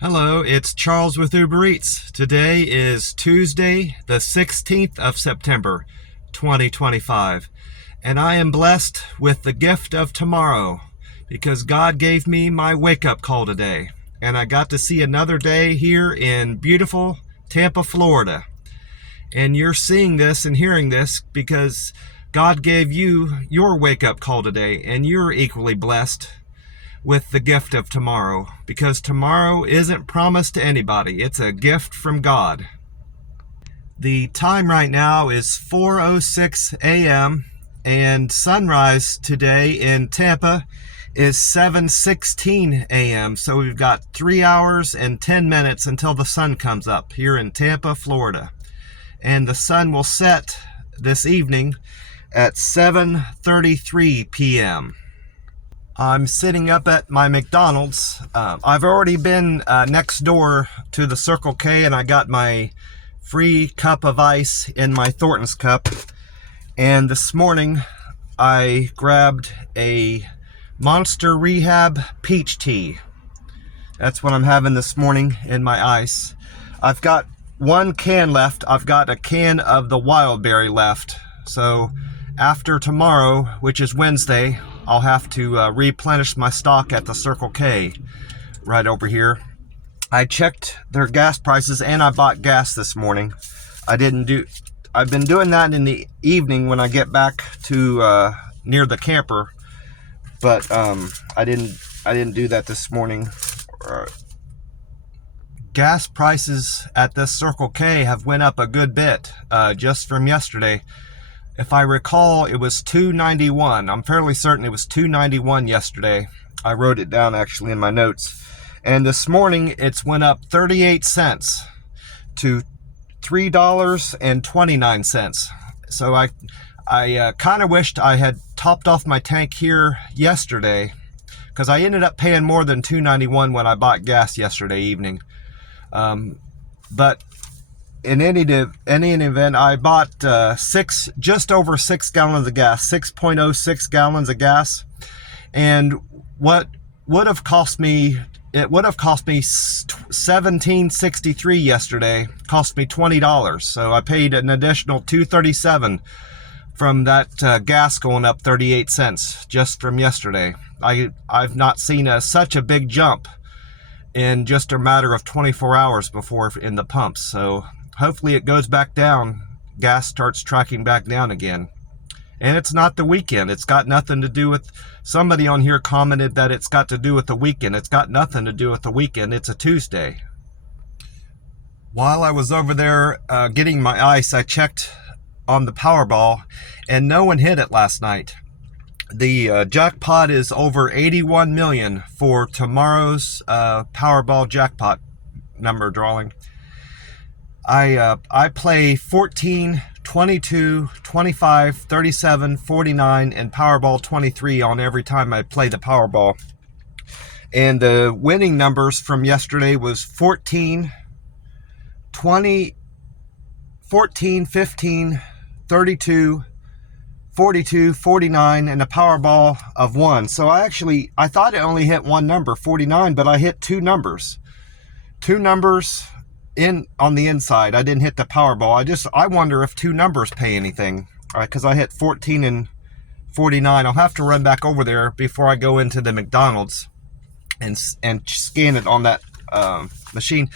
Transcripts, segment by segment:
Hello, it's Charles with UberEats. Today is Tuesday, the 16th of September, 2025. And I am blessed with the gift of tomorrow because God gave me my wake-up call today. And I got to see another day here in beautiful Tampa, Florida. And you're seeing this and hearing this because God gave you your wake-up call today, and you're equally blessed with the gift of tomorrow, because tomorrow isn't promised to anybody. It's a gift from God. The time right now is 4:06 a.m. and sunrise today in Tampa is 7:16 a.m. So we've got 3 hours and 10 minutes until the sun comes up here in Tampa, Florida. And the sun will set this evening at 7:33 p.m. I'm sitting up at my McDonald's. I've already been next door to the Circle K, and I got my free cup of ice in my Thornton's cup. And this morning, I grabbed a Monster Rehab peach tea. That's what I'm having this morning in my ice. I've got one can left. I've got a can of the wild berry left. So after tomorrow, which is Wednesday, I'll have to replenish my stock at the Circle K right over here. I checked their gas prices and I bought gas this morning. I've been doing that in the evening when I get back to near the camper, but I didn't do that this morning. Gas prices at this Circle K have went up a good bit just from yesterday. If I recall, it was $2.91. I'm fairly certain it was $2.91 yesterday. I wrote it down actually in my notes. And this morning, it's went up 38 cents to $3.29. So I kind of wished I had topped off my tank here yesterday, because I ended up paying more than $2.91 when I bought gas yesterday evening. But in any event, I bought just over 6 gallons of gas, 6.06 gallons of gas, and what would have cost me, it would have cost me $17.63 yesterday, cost me $20. So I paid an additional $2.37 from that gas going up 38 cents just from yesterday. I've not seen such a big jump in just a matter of 24 hours before in the pumps. So hopefully it goes back down. Gas starts tracking back down again. And it's not the weekend. It's got nothing to do with, somebody on here commented that it's got to do with the weekend. It's got nothing to do with the weekend. It's a Tuesday. While I was over there getting my ice, I checked on the Powerball, and no one hit it last night. The jackpot is over 81 million for tomorrow's Powerball jackpot number drawing. I play 14, 22, 25, 37, 49, and Powerball 23 on every time I play the Powerball. And the winning numbers from yesterday was 14, 20, 14, 15, 32, 42, 49, and a Powerball of 1. So I thought I only hit one number, 49, but I hit two numbers. Two numbers on the inside. I didn't hit the Powerball. I wonder if two numbers pay anything, because I hit 14 and 49. I'll have to run back over there before I go into the McDonald's and scan it on that machine.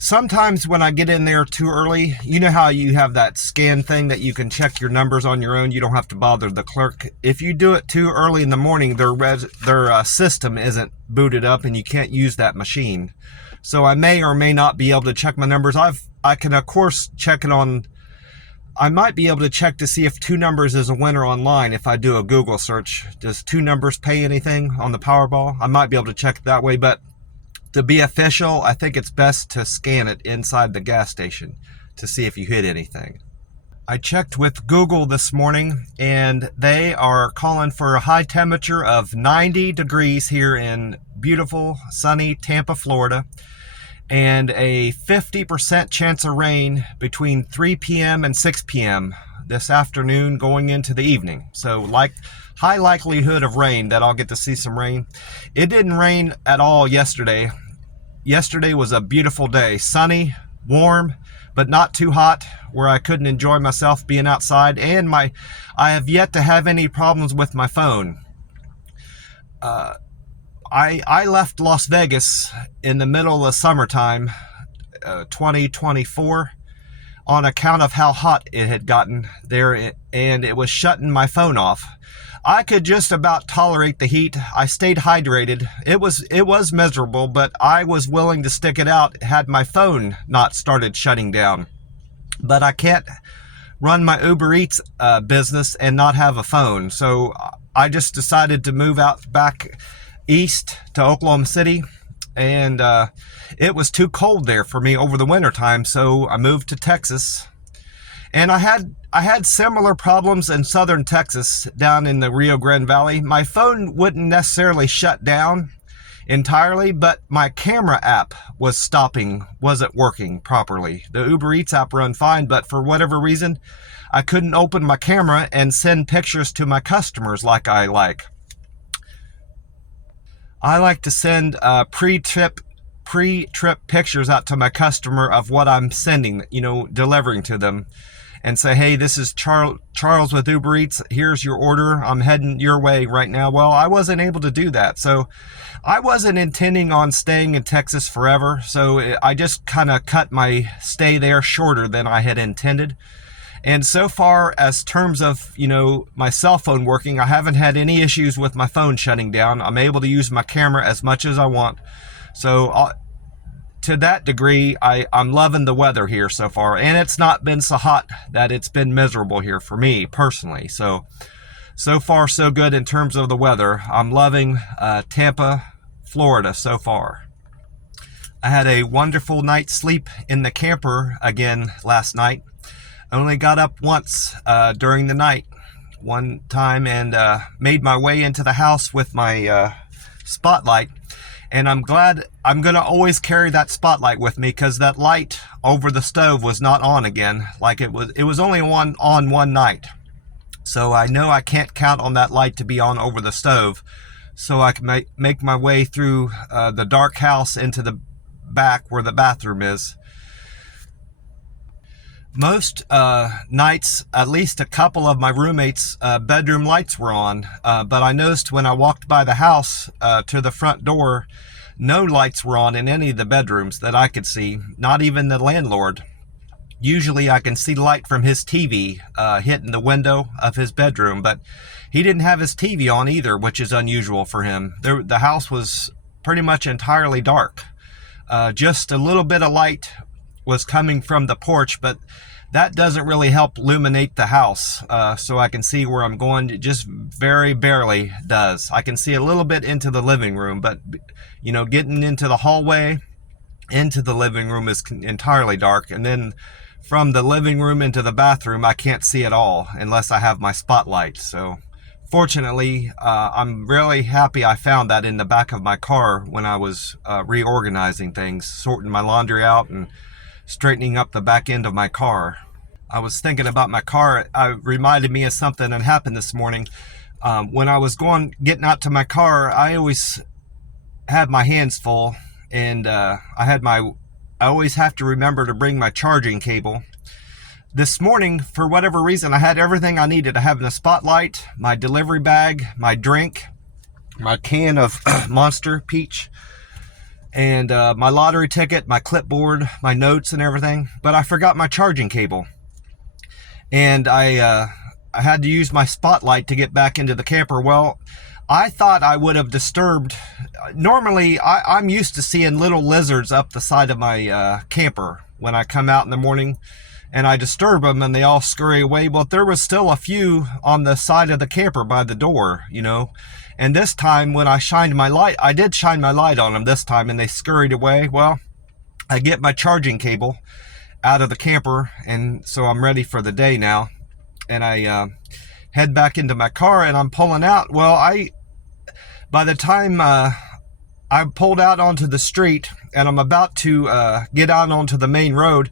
Sometimes when I get in there too early, you know how you have that scan thing that you can check your numbers on your own. You don't have to bother the clerk. If you do it too early in the morning, their system isn't booted up and you can't use that machine. So I may or may not be able to check my numbers. I can of course check it on. I might be able to check to see if two numbers is a winner online if I do a Google search. Does two numbers pay anything on the Powerball? I might be able to check it that way, but to be official, I think it's best to scan it inside the gas station to see if you hit anything. I checked with Google this morning, and they are calling for a high temperature of 90 degrees here in beautiful, sunny Tampa, Florida, and a 50% chance of rain between 3 p.m. and 6 p.m. this afternoon going into the evening. So high likelihood of rain, that I'll get to see some rain. It didn't rain at all yesterday. yesterday was a beautiful day, sunny, warm, but not too hot where I couldn't enjoy myself being outside. And I have yet to have any problems with my phone. I left Las Vegas in the middle of summertime, 2024, on account of how hot it had gotten there, and it was shutting my phone off. I could just about tolerate the heat. I stayed hydrated. It was miserable, but I was willing to stick it out had my phone not started shutting down. But I can't run my UberEats business and not have a phone. So I just decided to move out back east to Oklahoma City, and it was too cold there for me over the winter time, so I moved to Texas. And I had similar problems in southern Texas, down in the Rio Grande Valley. My phone wouldn't necessarily shut down entirely, but my camera app wasn't working properly. The UberEats app run fine, but for whatever reason, I couldn't open my camera and send pictures to my customers like I like. I like to send pre-trip pictures out to my customer of what I'm sending, delivering to them, and say, hey, this is Charles with UberEats. Here's your order. I'm heading your way right now. Well, I wasn't able to do that. So I wasn't intending on staying in Texas forever. So I just kind of cut my stay there shorter than I had intended. And so far, as terms of, my cell phone working, I haven't had any issues with my phone shutting down. I'm able to use my camera as much as I want. So to that degree, I'm loving the weather here so far. And it's not been so hot that it's been miserable here for me personally. So far, so good in terms of the weather. I'm loving Tampa, Florida so far. I had a wonderful night's sleep in the camper again last night. I only got up once during the night one time, and made my way into the house with my spotlight. And I'm glad. I'm going to always carry that spotlight with me, because that light over the stove was not on again. Like it was only on one night. So I know I can't count on that light to be on over the stove. So I can make my way through the dark house into the back where the bathroom is. Most nights, at least a couple of my roommates' bedroom lights were on, but I noticed when I walked by the house to the front door, no lights were on in any of the bedrooms that I could see, not even the landlord. Usually I can see light from his TV hitting the window of his bedroom, but he didn't have his TV on either, which is unusual for him. The house was pretty much entirely dark. Just a little bit of light was coming from the porch, but that doesn't really help illuminate the house, so I can see where I'm going. It just very barely does. I can see a little bit into the living room, but getting into the hallway into the living room is entirely dark, and then from the living room into the bathroom I can't see at all unless I have my spotlight. So fortunately, I'm really happy I found that in the back of my car when I was reorganizing things, sorting my laundry out and straightening up the back end of my car. I was thinking about my car. It reminded me of something that happened this morning. When I was getting out to my car, I always had my hands full, and I always have to remember to bring my charging cable. This morning, for whatever reason, I had everything I needed. I had a spotlight, my delivery bag, my drink, my can of Monster Peach, and my lottery ticket, my clipboard, my notes and everything, but I forgot my charging cable. And I had to use my spotlight to get back into the camper. Well, I thought I would have disturbed. Normally, I'm used to seeing little lizards up the side of my camper when I come out in the morning, and I disturb them and they all scurry away. But there was still a few on the side of the camper by the door, And this time when I shined my light, I did shine my light on them this time, and they scurried away. Well, I get my charging cable out of the camper, and so I'm ready for the day now. And I head back into my car, and I'm pulling out. Well, by the time I pulled out onto the street, and I'm about to get out onto the main road,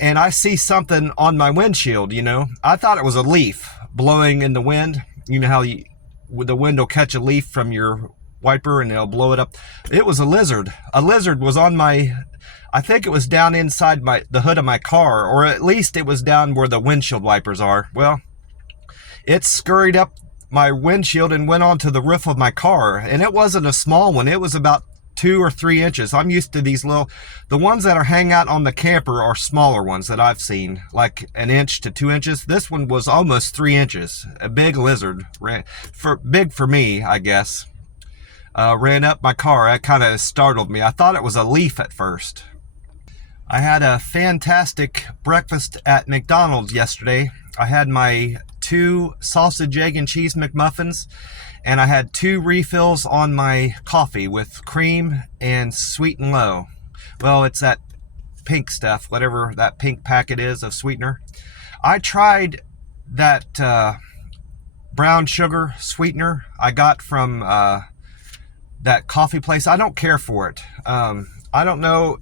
and I see something on my windshield, I thought it was a leaf blowing in the wind. You know how the wind will catch a leaf from your wiper and it'll blow it up. It was a lizard. A lizard was on I think it was down inside the hood of my car, or at least it was down where the windshield wipers are. Well, it scurried up my windshield and went onto the roof of my car, and it wasn't a small one. It was about 2 or 3 inches. I'm used to these the ones that are hang out on the camper are smaller ones that I've seen, like 1 inch to 2 inches. This one was almost 3 inches. A big lizard, big for me, I guess. Ran up my car. That kind of startled me. I thought it was a leaf at first. I had a fantastic breakfast at McDonald's yesterday. I had my 2 sausage, egg, and cheese McMuffins, and I had 2 refills on my coffee with cream and sweet and low. Well, it's that pink stuff, whatever that pink packet is of sweetener. I tried that brown sugar sweetener I got from that coffee place. I don't care for it. I don't know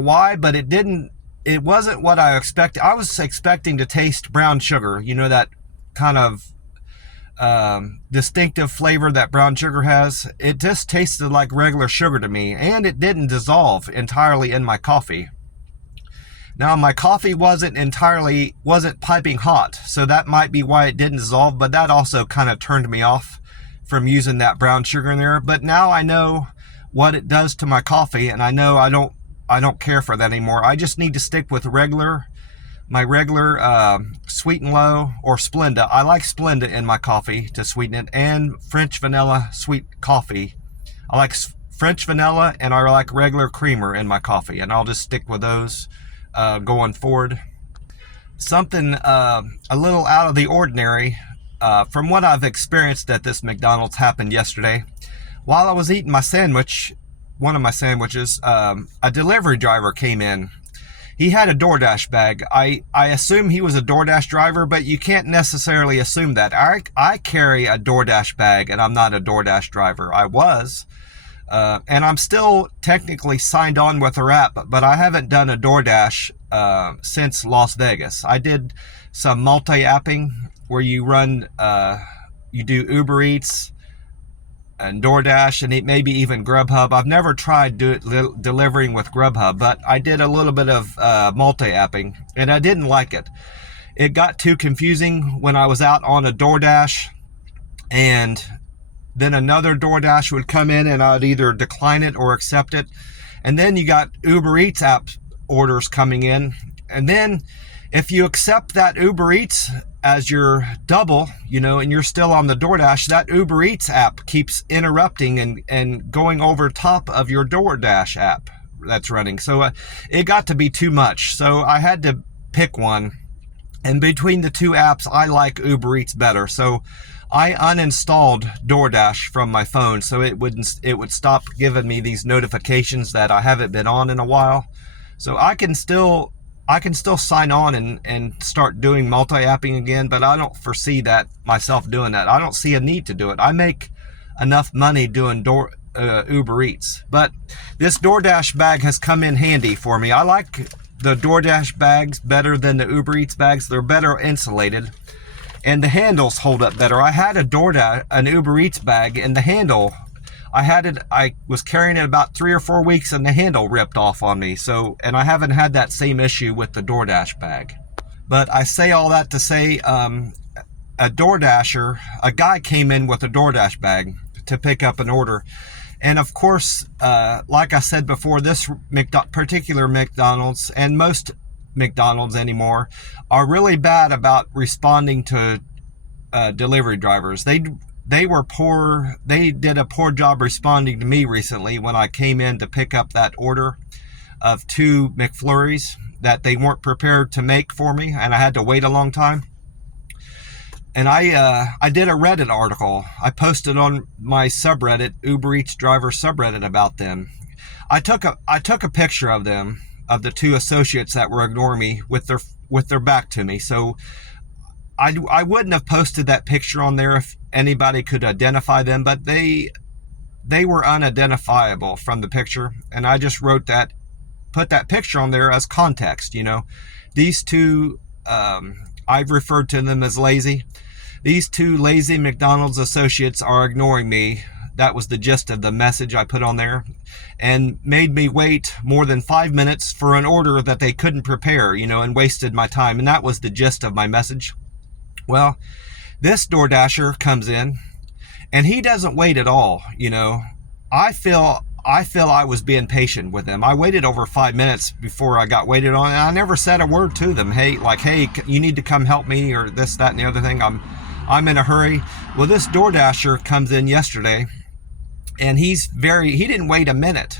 why, but it wasn't what I expected. I was expecting to taste brown sugar, that kind of distinctive flavor that brown sugar has. It just tasted like regular sugar to me, and it didn't dissolve entirely in my coffee. Now, my coffee wasn't piping hot, so that might be why it didn't dissolve, but that also kind of turned me off from using that brown sugar in there. But now I know what it does to my coffee, and I know I don't care for that anymore. I just need to stick with my regular sweet and low or Splenda. I like Splenda in my coffee to sweeten it, and French vanilla sweet coffee. I like French vanilla, and I like regular creamer in my coffee, and I'll just stick with those going forward. Something a little out of the ordinary from what I've experienced at this McDonald's happened yesterday. While I was eating one of my sandwiches, a delivery driver came in. He had a DoorDash bag. I assume he was a DoorDash driver, but you can't necessarily assume that. I carry a DoorDash bag, and I'm not a DoorDash driver. I was, and I'm still technically signed on with their app, but I haven't done a DoorDash since Las Vegas. I did some multi-apping where you do Uber Eats and DoorDash, and maybe even Grubhub. I've never tried delivering with Grubhub, but I did a little bit of multi-apping, and I didn't like it. It got too confusing when I was out on a DoorDash, and then another DoorDash would come in, and I'd either decline it or accept it. And then you got Uber Eats app orders coming in, and then if you accept that Uber Eats as your double, and you're still on the DoorDash, that Uber Eats app keeps interrupting and going over top of your DoorDash app that's running. So it got to be too much. So I had to pick one. And between the 2 apps, I like Uber Eats better. So I uninstalled DoorDash from my phone, so it would stop giving me these notifications that I haven't been on in a while. So I can still sign on and start doing multi-apping again, but I don't foresee myself doing that. I don't see a need to do it. I make enough money doing Uber Eats. But this DoorDash bag has come in handy for me. I like the DoorDash bags better than the Uber Eats bags. They're better insulated, and the handles hold up better. I had an Uber Eats bag, and the handle, I was carrying it about 3 or 4 weeks, and the handle ripped off on me. And I haven't had that same issue with the DoorDash bag. But I say all that to say, a guy came in with a DoorDash bag to pick up an order. And of course, like I said before, this particular McDonald's, and most McDonald's anymore, are really bad about responding to delivery drivers. They were poor. They did a poor job responding to me recently when I came in to pick up that order of 2 McFlurries that they weren't prepared to make for me, and I had to wait a long time. And I did a Reddit article. I posted on my subreddit, Uber Eats driver subreddit, about them. I took a picture of them, of the 2 associates that were ignoring me with their back to me. So I wouldn't have posted that picture on there if anybody could identify them, but they were unidentifiable from the picture, and I just put that picture on there as context. These 2, I've referred to them as lazy. These 2 lazy McDonald's associates are ignoring me. That was the gist of the message I put on there, and made me wait more than 5 minutes for an order that they couldn't prepare, and wasted my time. And that was the gist of my message. Well, this DoorDasher comes in, and he doesn't wait at all. I feel I was being patient with them. I waited over 5 minutes before I got waited on, and I never said a word to them. Hey, you need to come help me, or this, that, and the other thing. I'm in a hurry. Well, this DoorDasher comes in yesterday, and he didn't wait a minute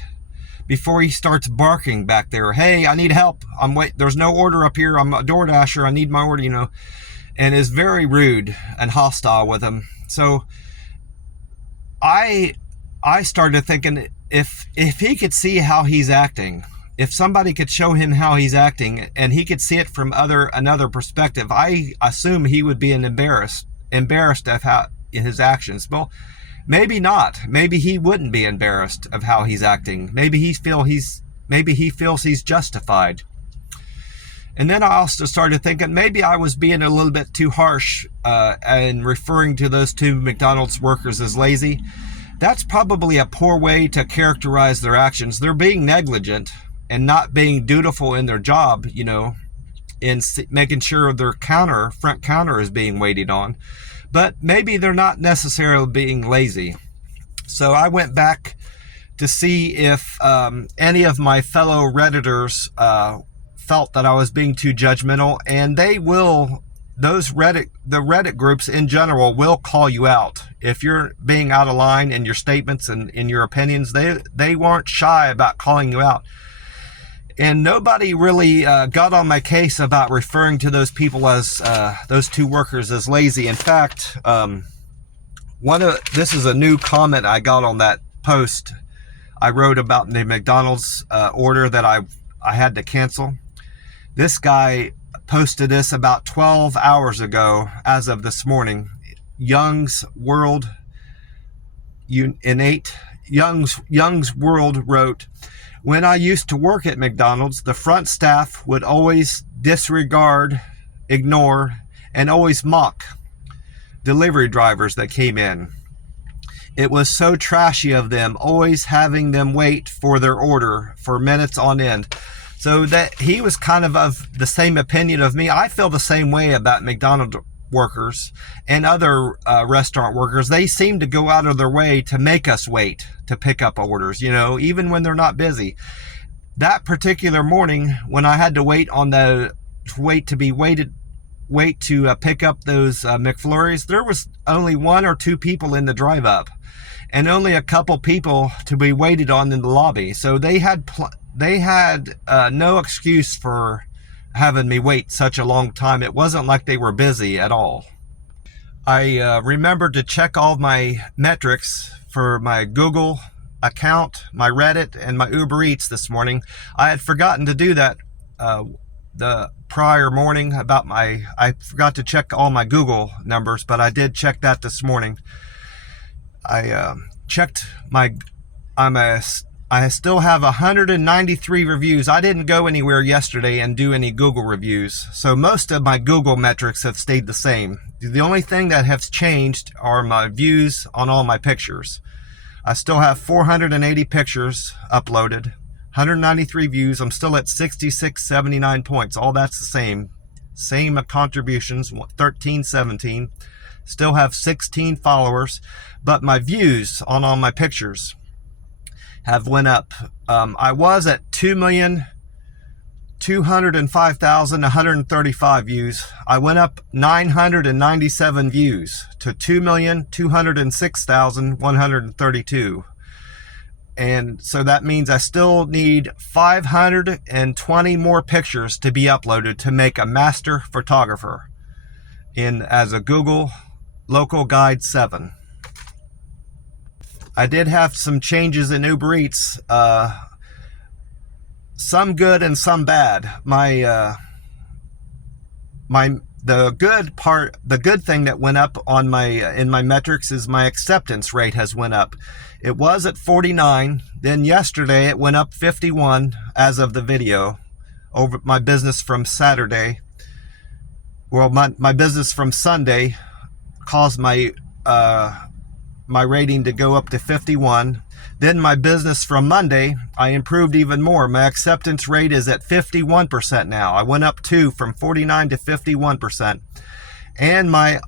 before he starts barking back there. Hey, I need help. There's no order up here. I'm a DoorDasher. I need my order, and is very rude and hostile with him. So I started thinking, if he could see how he's acting, if somebody could show him how he's acting and he could see it from another perspective, I assume he would be embarrassed of how his actions. Well, maybe not. Maybe he wouldn't be embarrassed of how he's acting. Maybe he feels he's justified. And then I also started thinking maybe I was being a little bit too harsh and referring to those two McDonald's workers as lazy. That's probably a poor way to characterize their actions. They're being negligent and not being dutiful in their job, in making sure their front counter is being waited on. But maybe they're not necessarily being lazy. So I went back to see if any of my fellow Redditors felt that I was being too judgmental, and the Reddit groups in general will call you out if you're being out of line in your statements and in your opinions. They weren't shy about calling you out, and nobody really got on my case about referring to those people as those two workers as lazy. In fact, this is a new comment I got on that post I wrote about the McDonald's order that I had to cancel. This guy posted this about 12 hours ago as of this morning. Young's World wrote, "When I used to work at McDonald's, the front staff would always disregard, ignore, and always mock delivery drivers that came in. It was so trashy of them, always having them wait for their order for minutes on end." So that he was kind of the same opinion of me. I feel the same way about McDonald's workers and other restaurant workers. They seem to go out of their way to make us wait to pick up orders, even when they're not busy. That particular morning, when I had to wait to pick up those McFlurries, there was only 1 or 2 people in the drive up, and only a couple people to be waited on in the lobby. So they had no excuse for having me wait such a long time. It wasn't like they were busy at all. I remembered to check all my metrics for my Google account, my Reddit, and my UberEats this morning. I had forgotten to do that the prior morning. I forgot to check all my Google numbers, but I did check that this morning. I checked I still have 193 reviews. I didn't go anywhere yesterday and do any Google reviews, so most of my Google metrics have stayed the same. The only thing that has changed are my views on all my pictures. I still have 480 pictures uploaded, 193 views. I'm still at 6679 points. All that's the same. Same contributions, 1317. Still have 16 followers, but my views on all my pictures have went up. I was at 2,205,135 views. I went up 997 views to 2,206,132. And so that means I still need 520 more pictures to be uploaded to make a master photographer as a Google Local Guide 7. I did have some changes in UberEats, some good and some bad. The good thing that went up on in my metrics is my acceptance rate has went up. It was at 49, then yesterday it went up 51 as of the video. Over my business from Saturday, my business from Sunday caused my my rating to go up to 51. Then my business from Monday, I improved even more. My acceptance rate is at 51% now. I went up from 49 to 51%. And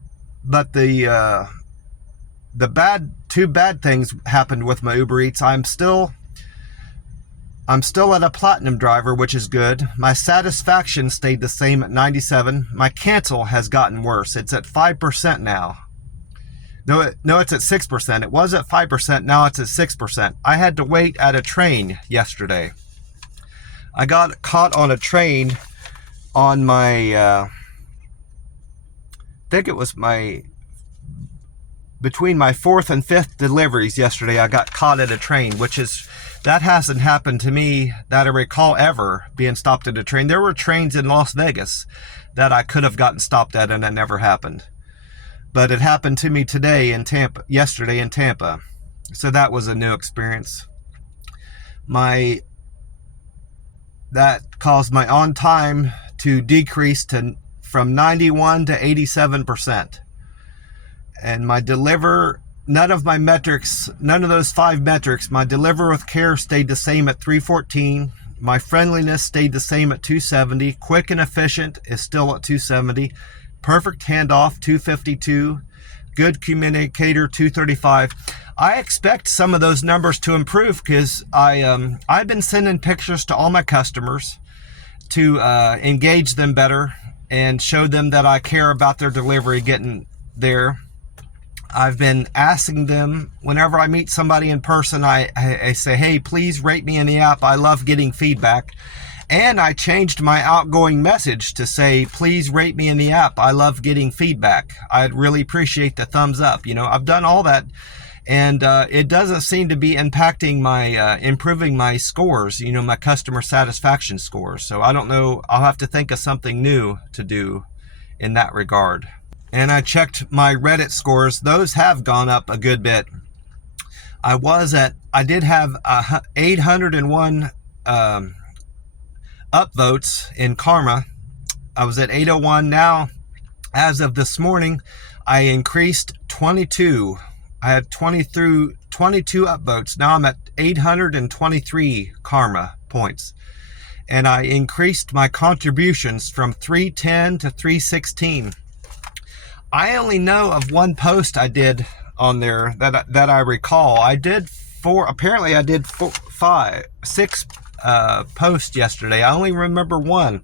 two bad things happened with my Uber Eats. I'm still at a platinum driver, which is good. My satisfaction stayed the same at 97. My cancel has gotten worse. It's at 5% now. No, it's at 6%. It was at 5%. Now it's at 6%. I had to wait at a train yesterday. I got caught on a train on my, I think it was between my 4th and 5th deliveries yesterday. I got caught at a train, that hasn't happened to me that I recall ever being stopped at a train. There were trains in Las Vegas that I could have gotten stopped at, and that never happened. But it happened to me yesterday in Tampa. So that was a new experience. That caused my on time to decrease from 91 to 87%. And my none of those 5 metrics, my deliver with care stayed the same at 314. My friendliness stayed the same at 270. Quick and efficient is still at 270. Perfect handoff, 252. Good communicator, 235. I expect some of those numbers to improve because I've been sending pictures to all my customers to engage them better and show them that I care about their delivery getting there. I've been asking them, whenever I meet somebody in person, I say, hey, please rate me in the app. I love getting feedback. And I changed my outgoing message to say, please rate me in the app. I love getting feedback. I'd really appreciate the thumbs up. I've done all that, and it doesn't seem to be impacting improving my scores, my customer satisfaction scores. So I don't know. I'll have to think of something new to do in that regard. And I checked my Reddit scores. Those have gone up a good bit. I did have 801 upvotes in Karma. I was at 801. Now, as of this morning, I increased 22. I had 22 upvotes. Now I'm at 823 Karma points. And I increased my contributions from 310 to 316. I only know of one post I did on there that I recall. I did 6 post yesterday. I only remember one,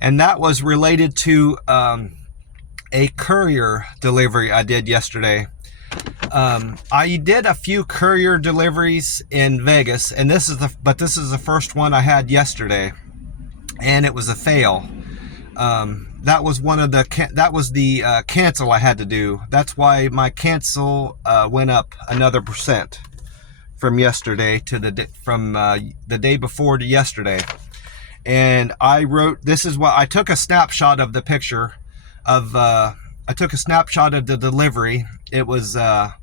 and that was related to a courier delivery I did yesterday. I did a few courier deliveries in Vegas, and this is the first one I had yesterday, and it was a fail. That was the cancel I had to do. That's why my cancel went up another % from yesterday to the day before to yesterday. And I took a snapshot of the picture of I took a snapshot of the delivery. It was to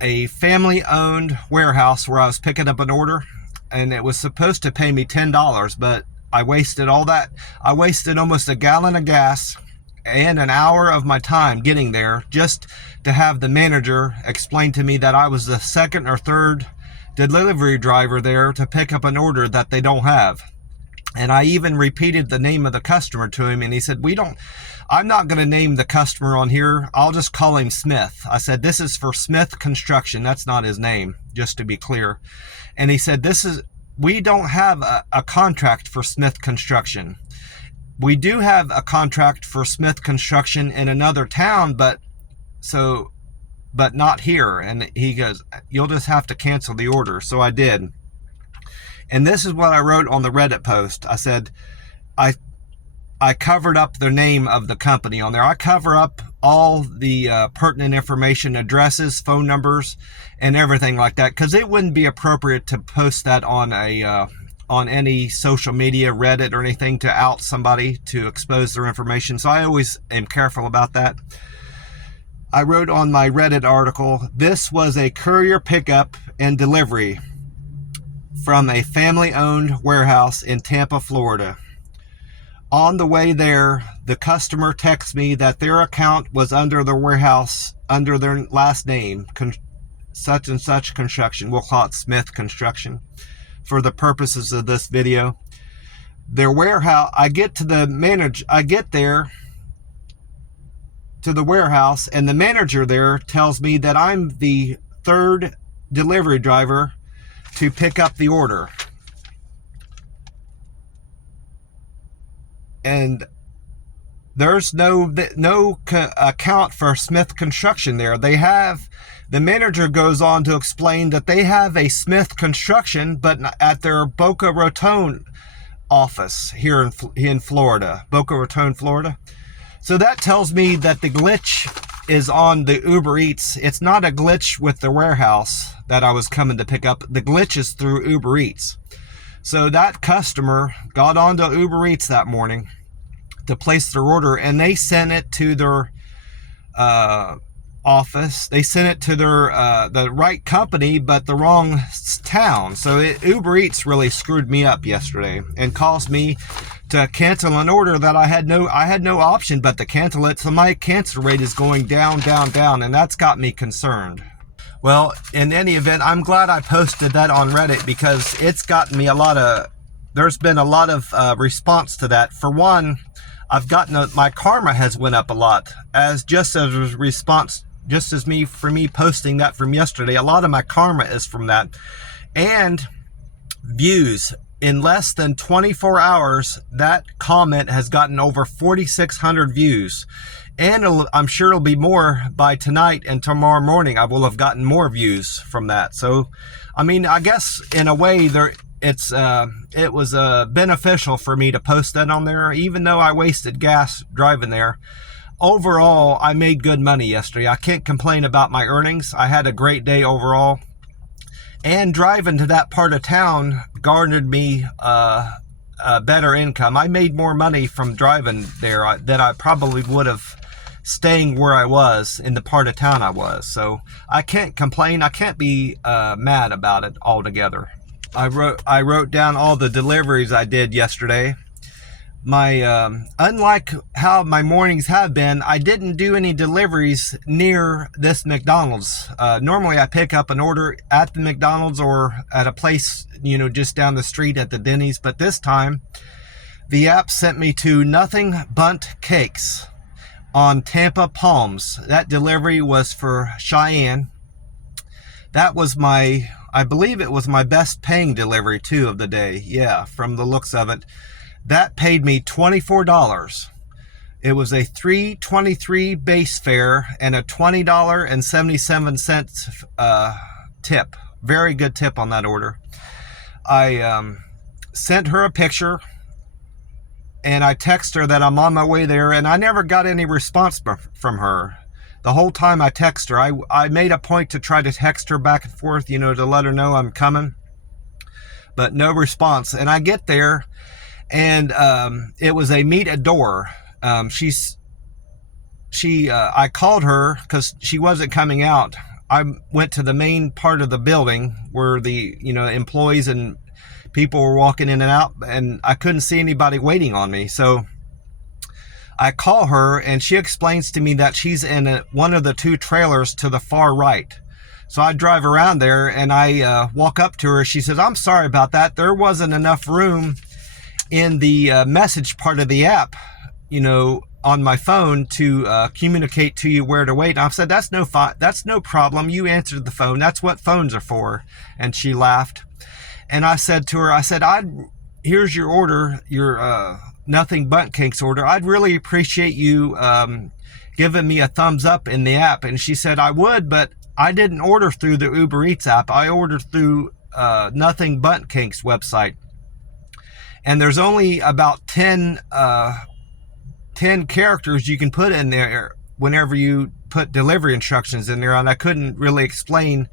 a family-owned warehouse where I was picking up an order, and it was supposed to pay me $10, but I wasted all that. I wasted almost a gallon of gas and an hour of my time getting there just to have the manager explain to me that I was the second or third delivery driver there to pick up an order that they don't have. And I even repeated the name of the customer to him, and he said, I'm not going to name the customer on here. I'll just call him Smith. I said, this is for Smith Construction. That's not his name, just to be clear. And he said, we don't have a contract for Smith Construction. We do have a contract for Smith Construction in another town, but not here. And he goes, you'll just have to cancel the order. So I did. And this is what I wrote on the Reddit post. I said, I covered up the name of the company on there. I cover up all the pertinent information, addresses, phone numbers, and everything like that, because it wouldn't be appropriate to post that on any social media, Reddit or anything, to out somebody, to expose their information. So I always am careful about that. I wrote on my Reddit article, this was a courier pickup and delivery from a family-owned warehouse in Tampa, Florida. On the way there, the customer texted me that their account was under the warehouse under their last name, such and such construction. We'll call it Smith Construction for the purposes of this video. Their warehouse, I get there to the warehouse, and the manager there tells me that I'm the third delivery driver to pick up the order. And there's no account for Smith Construction there. The manager goes on to explain that they have a Smith Construction, but at their Boca Raton office here in Florida, Boca Raton, Florida. So that tells me that the glitch is on the Uber Eats. It's not a glitch with the warehouse that I was coming to pick up. The glitch is through Uber Eats. So that customer got onto Uber Eats that morning to place their order, and they sent it to their office. They sent it to their the right company, but the wrong town. So Uber Eats really screwed me up yesterday and caused me to cancel an order that I had no option but to cancel it. So my cancel rate is going down, and that's got me concerned. Well, in any event, I'm glad I posted that on Reddit, because it's gotten me there's been a lot of response to that. For one, I've gotten my karma has went up a lot just as a response, just as for me posting that from yesterday. A lot of my karma is from that. And views. In less than 24 hours, that comment has gotten over 4,600 views. And I'm sure it'll be more by tonight and tomorrow morning. I will have gotten more views from that. So, I mean, I guess in a way it was beneficial for me to post that on there, even though I wasted gas driving there. Overall, I made good money yesterday. I can't complain about my earnings. I had a great day overall. And driving to that part of town garnered me a better income. I made more money from driving there than I probably would have staying where I was in the part of town I was. So I can't complain. I can't be mad about it altogether. I wrote down all the deliveries I did yesterday. Unlike how my mornings have been, I didn't do any deliveries near this McDonald's. Normally I pick up an order at the McDonald's or at a place, just down the street at the Denny's. But this time, the app sent me to Nothing Bundt Cakes on Tampa Palms. That delivery was for Cheyenne. That was I believe it was my best paying delivery too of the day. Yeah, from the looks of it. That paid me $24. It was a $3.23 base fare and a $20.77 tip. Very good tip on that order. I sent her a picture, and I text her that I'm on my way there, and I never got any response from her. The whole time I text her, I made a point to try to text her back and forth, to let her know I'm coming, but no response. And I get there, and it was a meet a door. I called her because she wasn't coming out. I went to the main part of the building where the employees and people were walking in and out, and I couldn't see anybody waiting on me. So I call her, and she explains to me that she's in one of the two trailers to the far right. So I drive around there, and I walk up to her. She says, "I'm sorry about that. There wasn't enough room in the message part of the app, on my phone to communicate to you where to wait." And I said, that's no problem. You answered the phone. That's what phones are for." And she laughed. And I said to her, here's your order, your Nothing Bundt Cakes order. I'd really appreciate you giving me a thumbs up in the app. And she said, "I would, but I didn't order through the Uber Eats app. I ordered through Nothing Bundt Cakes website. And there's only about 10 characters you can put in there whenever you put delivery instructions in there." And I couldn't really explain.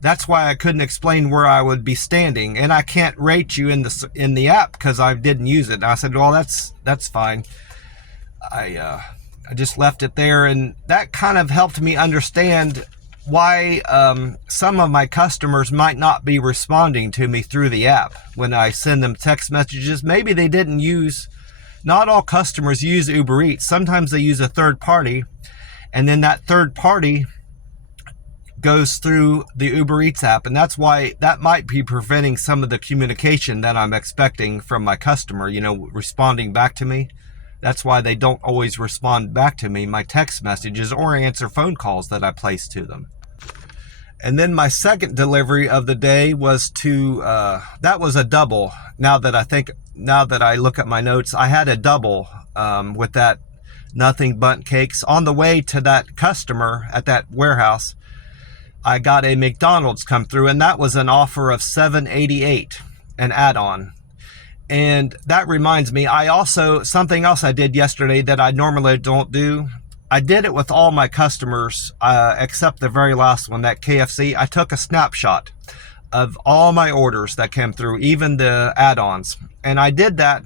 That's why I couldn't explain where I would be standing. And I can't rate you in the app because I didn't use it. And I said, "Well, that's fine." I just left it there. And that kind of helped me understand why some of my customers might not be responding to me through the app when I send them text messages. Maybe they didn't not all customers use Uber Eats. Sometimes they use a third party. and then that third party goes through the Uber Eats app, and that's why that might be preventing some of the communication that I'm expecting from my customer, responding back to me. That's why they don't always respond back to me, my text messages or answer phone calls that I place to them. And then my second delivery of the day was that was a double. Now that I look at my notes, I had a double with that Nothing Bundt Cakes. On the way to that customer at that warehouse, I got a McDonald's come through, and that was an offer of $7.88, an add-on. And that reminds me, something else I did yesterday that I normally don't do. I did it with all my customers, except the very last one, that KFC. I took a snapshot of all my orders that came through, even the add-ons. And I did that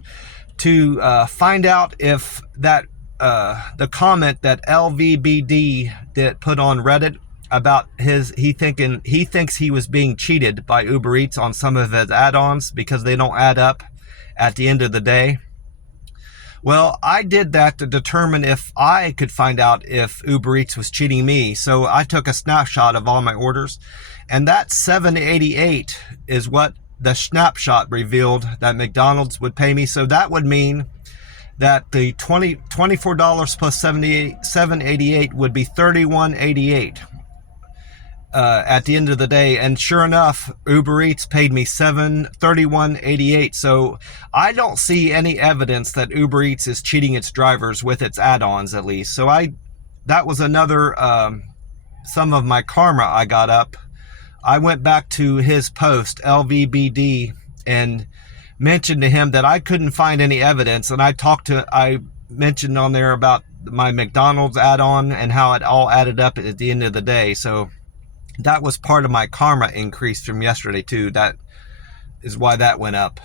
to find out if that the comment that LVBD did put on Reddit about he thinks he was being cheated by Uber Eats on some of his add-ons because they don't add up at the end of the day. Well, I did that to determine if I could find out if Uber Eats was cheating me. So I took a snapshot of all my orders, and that $7.88 is what the snapshot revealed that McDonald's would pay me. So that would mean that the $24 plus $7.88 would be $31.88 at the end of the day. And sure enough, Uber Eats paid me $31.88. So I don't see any evidence that Uber Eats is cheating its drivers with its add-ons, at least. So that was another some of my karma I got up. I went back to his post, LVBD, and mentioned to him that I couldn't find any evidence, and I mentioned on there about my McDonald's add-on and how it all added up at the end of the day. So that was part of my karma increase from yesterday too. That is why that went up.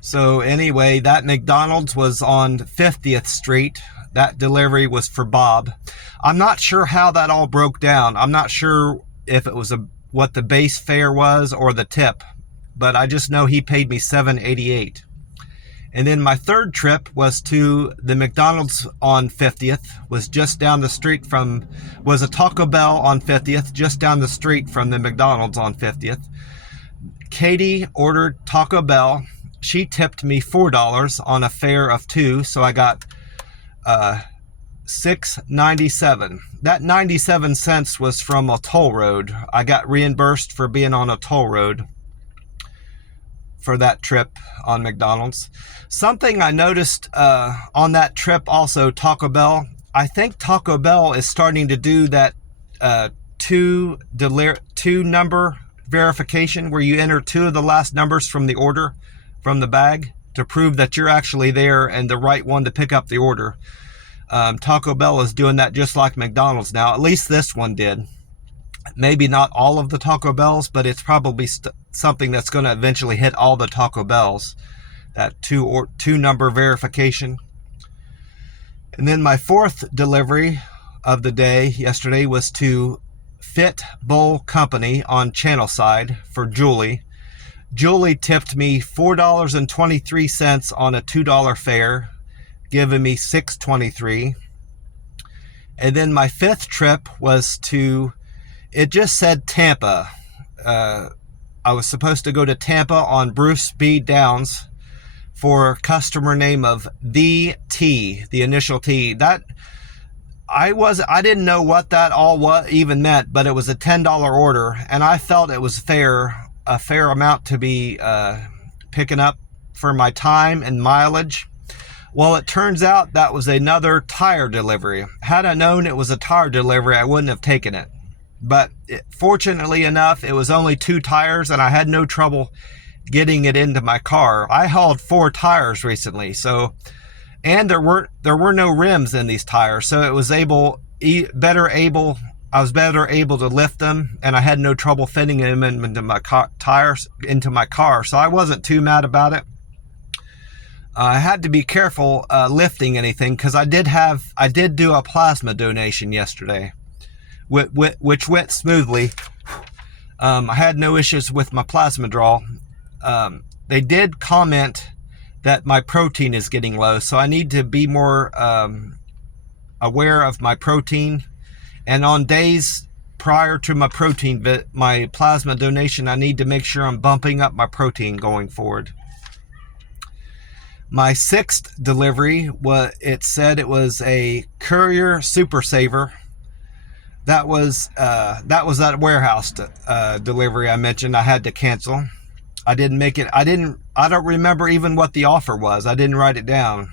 So anyway, that McDonald's was on 50th Street. That delivery was for Bob. I'm not sure how that all broke down. I'm not sure if it was what the base fare was or the tip, but I just know he paid me $7.88. And then my third trip was to the McDonald's on 50th, was just down the street was a Taco Bell on 50th, just down the street from the McDonald's on 50th. Katie ordered Taco Bell. She tipped me $4 on a fare of 2, so I got $6.97. That 97 cents was from a toll road. I got reimbursed for being on a toll road for that trip on McDonald's. Something I noticed on that trip also, Taco Bell. I think Taco Bell is starting to do that two number verification where you enter 2 of the last numbers from the order, from the bag, to prove that you're actually there and the right one to pick up the order. Taco Bell is doing that just like McDonald's now. At least this one did. Maybe not all of the Taco Bells, but it's probably something that's going to eventually hit all the Taco Bells. That two number verification. And then my fourth delivery of the day yesterday was to Fit Bowl Company on Channelside for Julie. Julie tipped me $4.23 on a $2 fare, giving me $6.23. And then my fifth trip was it just said Tampa. I was supposed to go to Tampa on Bruce B. Downs for customer name of the T, the initial T. That I didn't know what that all even meant, but it was a $10 order, and I felt it was a fair amount to be picking up for my time and mileage. Well, it turns out that was another tire delivery. Had I known it was a tire delivery, I wouldn't have taken it. But fortunately enough, it was only 2 tires, and I had no trouble getting it into my car. I hauled 4 tires recently, and there were no rims in these tires, so it was I was better able to lift them, and I had no trouble fitting them into my tires into my car. So I wasn't too mad about it. I had to be careful lifting anything because I did do a plasma donation yesterday, which went smoothly. I had no issues with my plasma draw. They did comment that my protein is getting low, so I need to be more aware of my protein. And on days prior to my plasma donation, I need to make sure I'm bumping up my protein going forward. My 6th delivery, it said it was a Courier Super Saver. That was that warehouse delivery I mentioned I had to cancel. I didn't make it. I don't remember even what the offer was. I didn't write it down.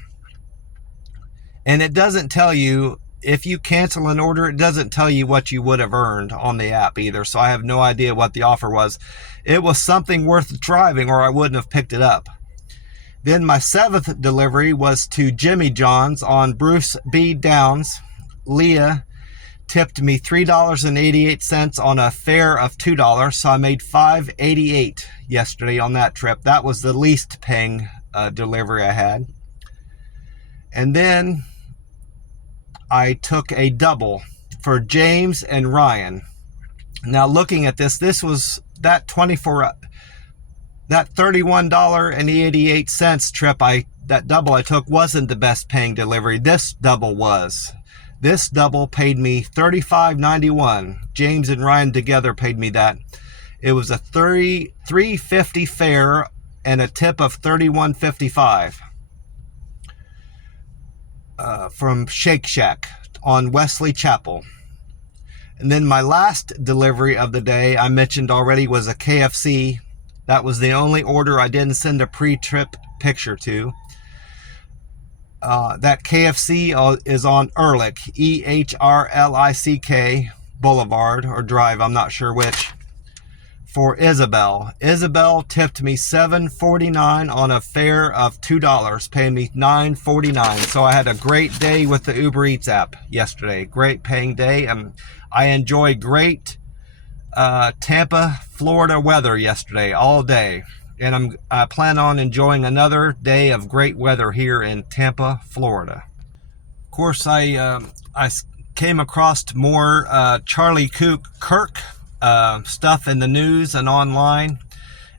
And it doesn't tell you, if you cancel an order, it doesn't tell you what you would have earned on the app either. So I have no idea what the offer was. It was something worth driving, or I wouldn't have picked it up. Then my 7th delivery was to Jimmy John's on Bruce B. Downs. Leah tipped me $3.88 on a fare of $2, so I made $5.88 yesterday on that trip. That was the least paying delivery I had. And then I took a double for James and Ryan. Now looking at this was that $31.88 trip that double I took wasn't the best paying delivery. This double was. This double paid me $35.91. James and Ryan together paid me that. It was a $3.50 fare and a tip of $31.55 from Shake Shack on Wesley Chapel. And then my last delivery of the day, I mentioned already, was a KFC. That was the only order I didn't send a pre-trip picture to. That KFC is on Ehrlich, Ehrlick Boulevard or Drive, I'm not sure which, for Isabel. Isabel tipped me $7.49 on a fare of $2, paying me $9.49. So I had a great day with the UberEats app yesterday. Great paying day. I enjoyed great Tampa, Florida weather yesterday all day. And I plan on enjoying another day of great weather here in Tampa, Florida. Of course, I came across more Charlie Kirk stuff in the news and online.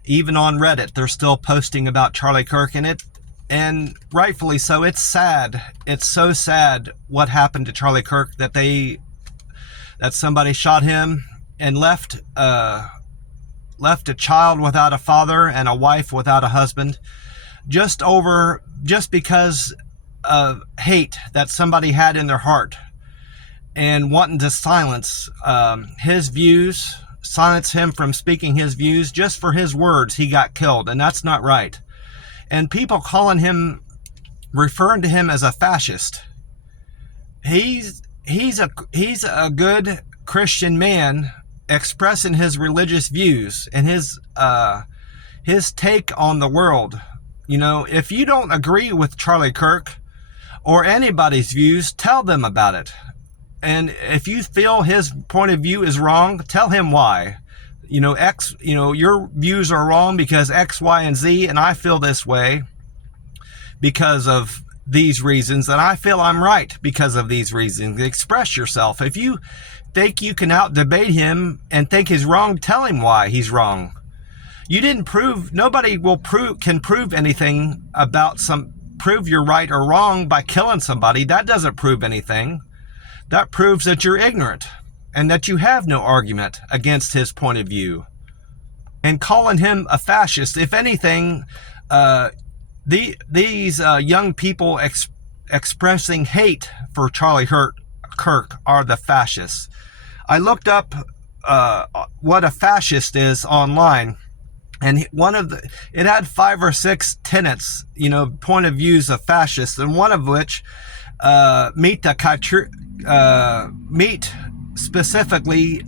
Even on Reddit, they're still posting about Charlie Kirk, and rightfully so. It's sad. It's so sad what happened to Charlie Kirk, that somebody shot him and left a child without a father and a wife without a husband, just because of hate that somebody had in their heart, and wanting to silence his views, silence him from speaking his views. Just for his words, he got killed, and that's not right. And people referring to him as a fascist. He's a good Christian man, expressing his religious views and his take on the world. You know, if you don't agree with Charlie Kirk or anybody's views, tell them about it. And if you feel his point of view is wrong, tell him why. Your views are wrong because X, Y, and Z, and I feel this way because of these reasons, and I feel I'm right because of these reasons. Express yourself. If you think you can out-debate him and think he's wrong, tell him why he's wrong. Nobody can prove anything prove you're right or wrong by killing somebody. That doesn't prove anything. That proves that you're ignorant and that you have no argument against his point of view. And calling him a fascist, if anything, these young people expressing hate for Charlie Kirk are the fascists. I looked up what a fascist is online, and it had 5 or 6 tenets, point of views of fascists, and one of which meet specifically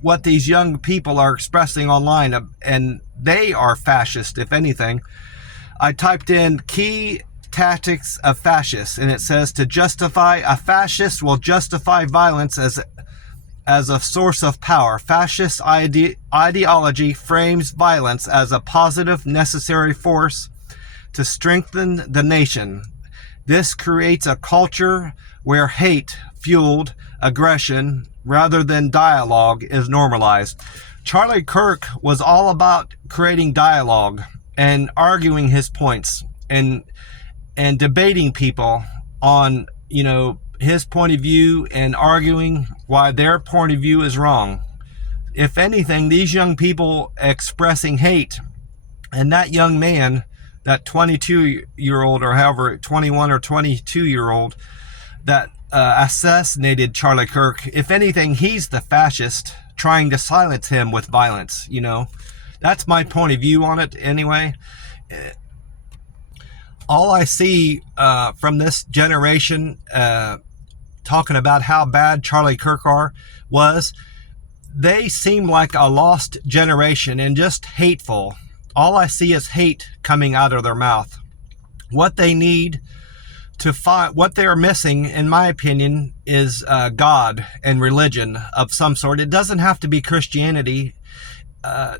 what these young people are expressing online, and they are fascist, if anything. I typed in key tactics of fascists, and it says to justify a fascist will justify violence as a source of power. Fascist ideology frames violence as a positive, necessary force to strengthen the nation. This creates a culture where hate-fueled aggression rather than dialogue is normalized. Charlie Kirk was all about creating dialogue and arguing his points and debating people on, his point of view and arguing why their point of view is wrong. If anything, these young people expressing hate, and that young man, that 22-year-old or however, 21 or 22-year-old that assassinated Charlie Kirk, if anything, he's the fascist trying to silence him with violence. That's my point of view on it anyway. All I see from this generation talking about how bad Charlie Kirk was, they seem like a lost generation and just hateful. All I see is hate coming out of their mouth. What they need to find, what they're missing, in my opinion, is God and religion of some sort. It doesn't have to be Christianity.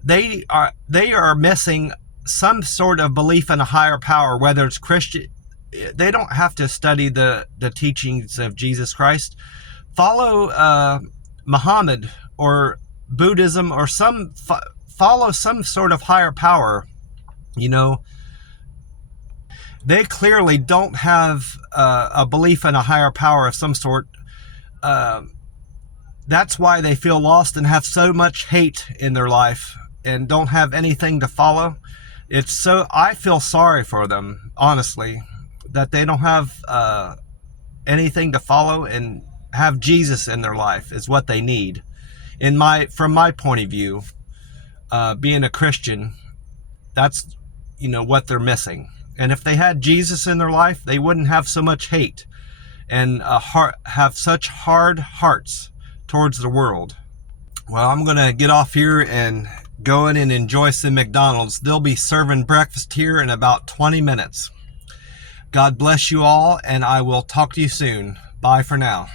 They are missing some sort of belief in a higher power, whether it's Christian. They don't have to study the teachings of Jesus Christ. Follow Muhammad or Buddhism or follow some sort of higher power. They clearly don't have a belief in a higher power of some sort. That's why they feel lost and have so much hate in their life and don't have anything to follow. I feel sorry for them, honestly, that they don't have anything to follow and have Jesus in their life is what they need. From my point of view, being a Christian, that's what they're missing. And if they had Jesus in their life, they wouldn't have so much hate and have such hard hearts towards the world. Well, I'm going to get off here and go in and enjoy some McDonald's. They'll be serving breakfast here in about 20 minutes. God bless you all, and I will talk to you soon. Bye for now.